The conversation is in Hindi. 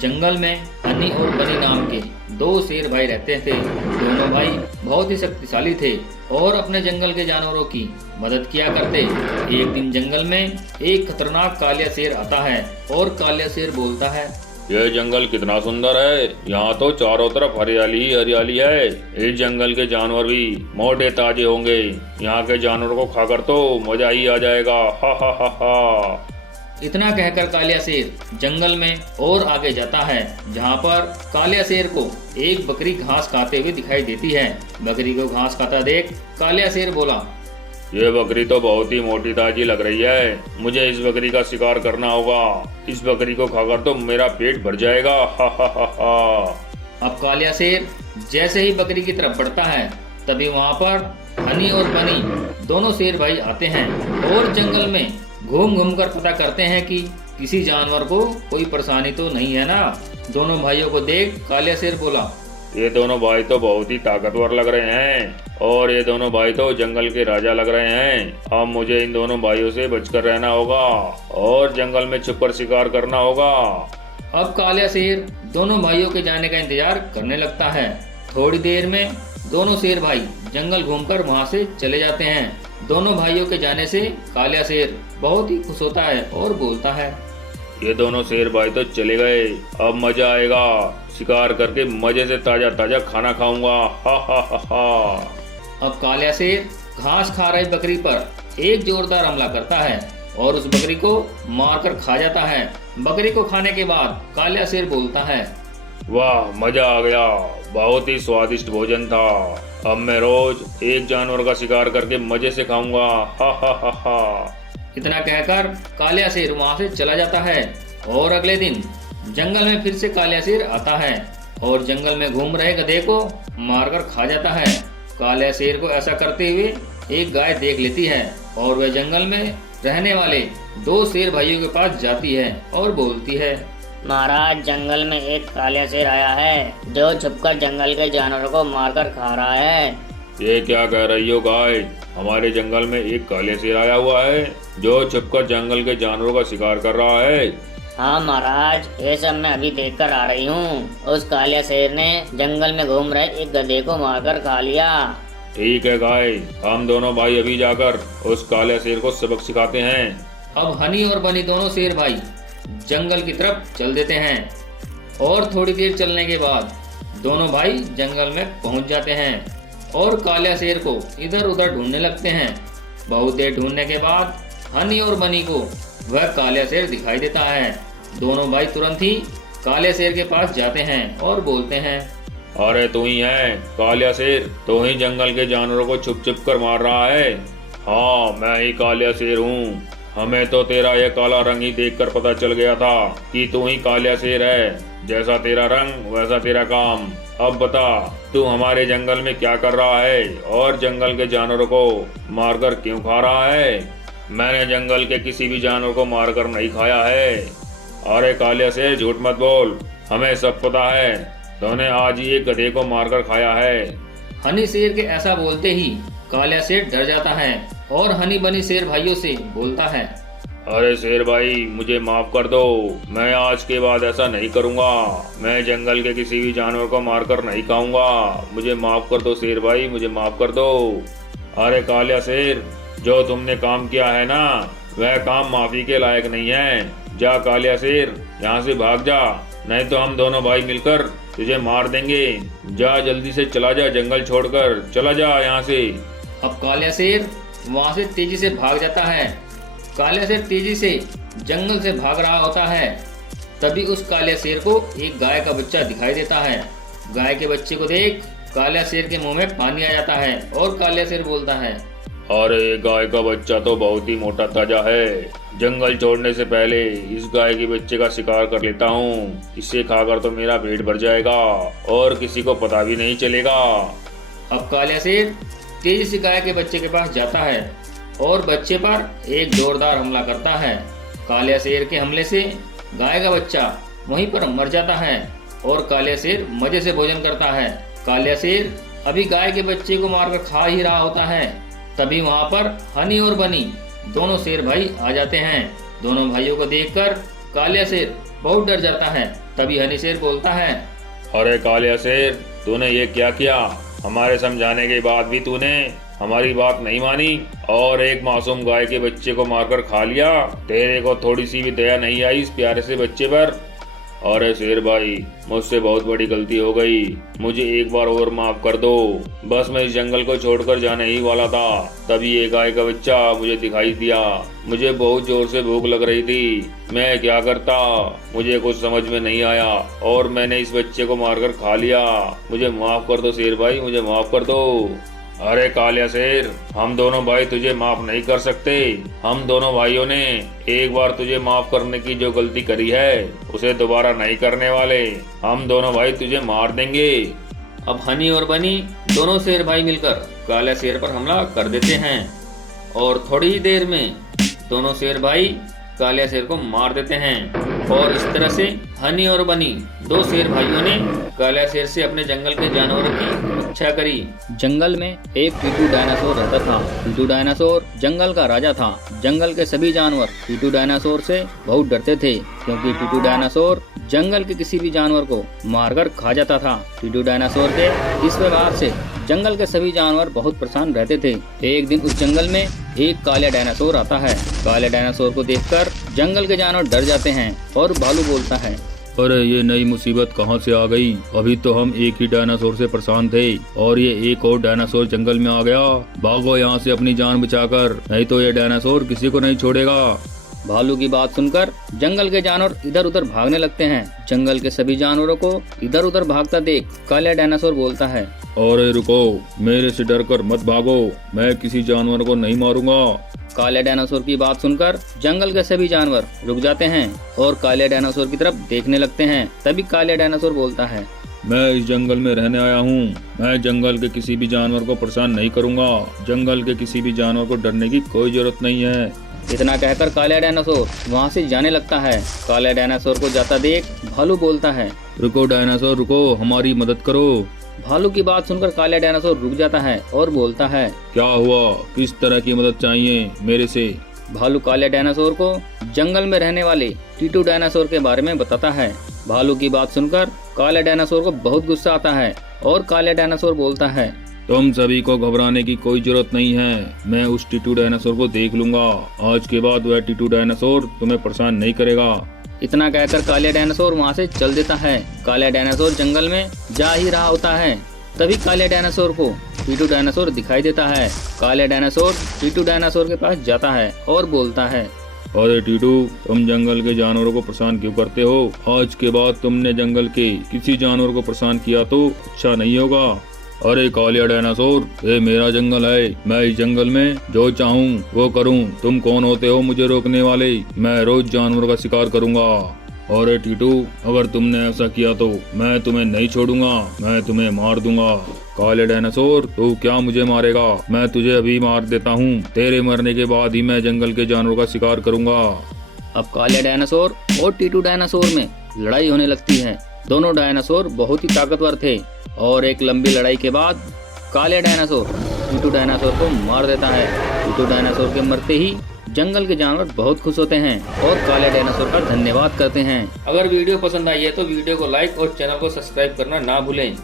जंगल में हनी और बनी नाम के दो शेर भाई रहते थे। दोनों भाई बहुत ही शक्तिशाली थे और अपने जंगल के जानवरों की मदद किया करते। एक दिन जंगल में एक खतरनाक कालिया शेर आता है और कालिया शेर बोलता है, यह जंगल कितना सुंदर है। यहाँ तो चारों तरफ हरियाली ही हरियाली है। इस जंगल के जानवर भी मोटे ताजे होंगे। यहाँ के जानवरों को खाकर तो मजा ही आ जाएगा। हा हा हा हा। इतना कहकर कालिया शेर जंगल में और आगे जाता है, जहाँ पर कालिया शेर को एक बकरी घास खाते हुए दिखाई देती है। बकरी को घास खाता देख कालिया शेर बोला, ये बकरी तो बहुत ही मोटी ताजी लग रही है। मुझे इस बकरी का शिकार करना होगा। इस बकरी को खाकर तो मेरा पेट भर जाएगा। हा हा हा हा। अब कालिया शेर जैसे ही बकरी की तरफ बढ़ता है, तभी वहाँ पर हनी और बनी दोनों शेर भाई आते हैं और जंगल में घूम घूम कर पता करते हैं कि किसी जानवर को कोई परेशानी तो नहीं है ना। दोनों भाइयों को देख कालिया शेर बोला, ये दोनों भाई तो बहुत ही ताकतवर लग रहे हैं और ये दोनों भाई तो जंगल के राजा लग रहे हैं। अब मुझे इन दोनों भाइयों से बचकर रहना होगा और जंगल में छुपकर शिकार करना होगा। अब कालिया शेर दोनों भाइयों के जाने का इंतजार करने लगता है। थोड़ी देर में दोनों शेर भाई जंगल घूमकर वहां से चले जाते हैं। दोनों भाइयों के जाने से कालिया शेर बहुत ही खुश होता है और बोलता है, ये दोनों शेर भाई तो चले गए। अब मजा आएगा। शिकार करके मजे से ताजा ताजा खाना खाऊंगा। हा हा हा हा। अब कालिया शेर घास खा रही बकरी पर एक जोरदार हमला करता है और उस बकरी को मारकर खा जाता है। बकरी को खाने के बाद कालिया शेर बोलता है, वाह, मजा आ गया। बहुत ही स्वादिष्ट भोजन था। अब मैं रोज एक जानवर का शिकार करके मजे से खाऊंगा। हा हा हा हा। इतना कहकर कालिया शेर वहां से चला जाता है और अगले दिन जंगल में फिर से कालिया शेर आता है और जंगल में घूम रहे गधे को मारकर खा जाता है। कालिया शेर को ऐसा करते हुए एक गाय देख लेती है और वह जंगल में रहने वाले दो शेर भाइयों के पास जाती है और बोलती है, महाराज, जंगल में एक कालिया शेर आया है जो छुपकर जंगल के जानवरों को मारकर खा रहा है। ये क्या कह रही हो गाय? हमारे जंगल में एक काले शेर आया हुआ है जो छुपकर जंगल के जानवरों का शिकार कर रहा है। हाँ महाराज, ये सब मैं अभी देख कर आ रही हूँ। उस कालिया शेर ने जंगल में घूम रहे एक गधे को मारकर खा लिया। ठीक है गाय, हम दोनों भाई अभी जाकर उस काले शेर को सबक सिखाते हैं। अब हनी और बनी दोनों शेर भाई जंगल की तरफ चल देते हैं और थोड़ी देर चलने के बाद दोनों भाई जंगल में पहुंच जाते हैं और कालिया शेर को इधर उधर ढूंढने लगते हैं। बहुत देर ढूंढने के बाद हनी और बनी को वह कालिया शेर दिखाई देता है। दोनों भाई तुरंत ही कालिया शेर के पास जाते हैं और बोलते हैं, अरे तू ही है कालिया शेर? तू ही जंगल के जानवरों को छुप छुप कर मार रहा है? हाँ, मैं ही कालिया शेर हूँ। हमें तो तेरा यह काला रंग ही देखकर पता चल गया था कि तू ही कालिया शेर है। जैसा तेरा रंग वैसा तेरा काम। अब बता, तू हमारे जंगल में क्या कर रहा है और जंगल के जानवरों को मारकर क्यों खा रहा है? मैंने जंगल के किसी भी जानवर को मारकर नहीं खाया है। अरे कालिया शेर, झूठ मत बोल। हमें सब पता है, तूने आज ही एक गधे को मारकर खाया है। हनी शेर के ऐसा बोलते ही कालिया शेर डर जाता है और हनी बनी शेर भाइयों से बोलता है, अरे शेर भाई, मुझे माफ कर दो। मैं आज के बाद ऐसा नहीं करूंगा। मैं जंगल के किसी भी जानवर को मारकर नहीं खाऊंगा। मुझे माफ कर दो शेर भाई, मुझे माफ कर दो। अरे कालिया शेर, जो तुमने काम किया है ना, वह काम माफी के लायक नहीं है। जा कालिया शेर, यहाँ से भाग जा, नहीं तो हम दोनों भाई मिलकर तुझे मार देंगे। जा, जल्दी से चला जा, जंगल छोड़कर चला जा यहाँ से। अब कालिया शेर वहाँ से तेजी से भाग जाता है। कालिया शेर तेजी से जंगल से भाग रहा होता है। तभी उस कालिया शेर को एक गाय का बच्चा दिखाई देता है। गाय के बच्चे को देख कालिया शेर के मुंह में पानी आ जाता है और कालिया शेर बोलता है, अरे गाय का बच्चा तो बहुत ही मोटा ताजा है। जंगल छोड़ने से पहले इस गाय के बच्चे का शिकार कर लेता हूँ। इसे खाकर तो मेरा पेट भर जाएगा और किसी को पता भी नहीं चलेगा। अब कालिया शेर तेजी से गाय के बच्चे के पास जाता है और बच्चे पर एक जोरदार हमला करता है। कालिया शेर के हमले से गाय का बच्चा वहीं पर मर जाता है और कालिया शेर मजे से भोजन करता है। कालिया शेर अभी गाय के बच्चे को मारकर खा ही रहा होता है। तभी वहाँ पर हनी और बनी दोनों शेर भाई आ जाते हैं। दोनों भाइयों को देखकर कालिया शेर बहुत डर जाता है। तभी हनी शेर बोलता है, अरे कालिया शेर, तूने ये क्या किया? हमारे समझाने के बाद भी तूने हमारी बात नहीं मानी और एक मासूम गाय के बच्चे को मारकर खा लिया। तेरे को थोड़ी सी भी दया नहीं आई इस प्यारे से बच्चे पर? अरे शेर भाई, मुझसे बहुत बड़ी गलती हो गई, मुझे एक बार और माफ कर दो। बस मैं इस जंगल को छोड़कर जाने ही वाला था, तभी एक गाय का बच्चा मुझे दिखाई दिया। मुझे बहुत जोर से भूख लग रही थी, मैं क्या करता मुझे कुछ समझ में नहीं आया और मैंने इस बच्चे को मारकर खा लिया। मुझे माफ कर दो शेर भाई, मुझे माफ कर दो। अरे कालिया शेर, हम दोनों भाई तुझे माफ नहीं कर सकते। हम दोनों भाइयों ने एक बार तुझे माफ करने की जो गलती करी है उसे दोबारा नहीं करने वाले। हम दोनों भाई तुझे मार देंगे। अब हनी और बनी दोनों शेर भाई मिलकर कालिया शेर पर हमला कर देते हैं और थोड़ी ही देर में दोनों शेर भाई कालिया शेर को मार देते हैं। और इस तरह से हनी और बनी दो शेर भाइयों ने कालिया शेर से अपने जंगल के जानवरों की रक्षा करी। जंगल में एक टीटू डायनासोर रहता था। टीटू डायनासोर जंगल का राजा था। जंगल के सभी जानवर टीटू डायनासोर से बहुत डरते थे, क्योंकि टीटू डायनासोर जंगल के किसी भी जानवर को मारकर खा जाता था। टीटू डायनासोर के इस व्यवहार से जंगल के सभी जानवर बहुत परेशान रहते थे। एक दिन उस जंगल में एक कालिया डायनासोर आता है। कालिया डायनासोर को देखकर जंगल के जानवर डर जाते हैं और भालू बोलता है, अरे ये नई मुसीबत कहाँ से आ गई? अभी तो हम एक ही डायनासोर से परेशान थे और ये एक और डायनासोर जंगल में आ गया। भागो यहाँ से अपनी जान बचाकर, नहीं तो ये डायनासोर किसी को नहीं छोड़ेगा। भालू की बात सुनकर जंगल के जानवर इधर उधर भागने लगते हैं। जंगल के सभी जानवरों को इधर उधर भागता देख कालिया डायनासोर बोलता है, अरे रुको, मेरे से डर कर मत भागो, मैं किसी जानवर को नहीं मारूंगा। कालिया डायनासोर की बात सुनकर जंगल के सभी जानवर रुक जाते हैं और कालिया डायनासोर की तरफ देखने लगते हैं। तभी कालिया डायनासोर बोलता है, मैं इस जंगल में रहने आया हूँ, मैं जंगल के किसी भी जानवर को परेशान नहीं करूंगा। जंगल के किसी भी जानवर को डरने की कोई जरूरत नहीं है। इतना कहकर कालिया डायनासोर वहाँ से जाने लगता है। कालिया डायनासोर को जाता देख भालू बोलता है, रुको डायनासोर रुको, हमारी मदद करो। भालू की बात सुनकर कालिया डायनासोर रुक जाता है और बोलता है, क्या हुआ, किस तरह की मदद चाहिए मेरे से? भालू कालिया डायनासोर को जंगल में रहने वाले टीटू डायनासोर के बारे में बताता है। भालू की बात सुनकर कालिया डायनासोर को बहुत गुस्सा आता है और कालिया डायनासोर बोलता है, तुम सभी को घबराने की कोई जरूरत नहीं है, मैं उस टीटू डायनासोर को देख लूंगा। आज के बाद वह टीटू डायनासोर तुम्हें परेशान नहीं करेगा। इतना कहकर कालिया डायनासोर वहाँ से चल देता है। कालिया डायनासोर जंगल में जा ही रहा होता है, तभी कालिया डायनासोर को टीटू डायनासोर दिखाई देता है। कालिया डायनासोर टीटू डायनासोर के पास जाता है और बोलता है, अरे टीटू, तुम जंगल के जानवरों को परेशान क्यों करते हो? आज के बाद तुमने जंगल के किसी जानवर को परेशान किया तो अच्छा नहीं होगा। अरे कालिया डायनासोर, ये मेरा जंगल है, मैं इस जंगल में जो चाहूँ वो करूँ। तुम कौन होते हो मुझे रोकने वाले? मैं रोज जानवरों का शिकार करूँगा। अरे टीटू, अगर तुमने ऐसा किया तो मैं तुम्हें नहीं छोड़ूंगा, मैं तुम्हें मार दूंगा। काले डायनासोर, तू क्या मुझे मारेगा? मैं तुझे अभी मार देता हूँ, तेरे मरने के बाद ही मैं जंगल के जानवरों का शिकार करूंगा। अब कालिया डायनासोर और टीटू डायनासोर में लड़ाई होने लगती है। दोनों डायनासोर बहुत ही ताकतवर थे और एक लंबी लड़ाई के बाद कालिया डायनासोर टीटू डायनासोर को मार देता है। टीटू डायनासोर के मरते ही जंगल के जानवर बहुत खुश होते हैं और कालिया डायनासोर का धन्यवाद करते हैं। अगर वीडियो पसंद आई है तो वीडियो को लाइक और चैनल को सब्सक्राइब करना ना भूलें।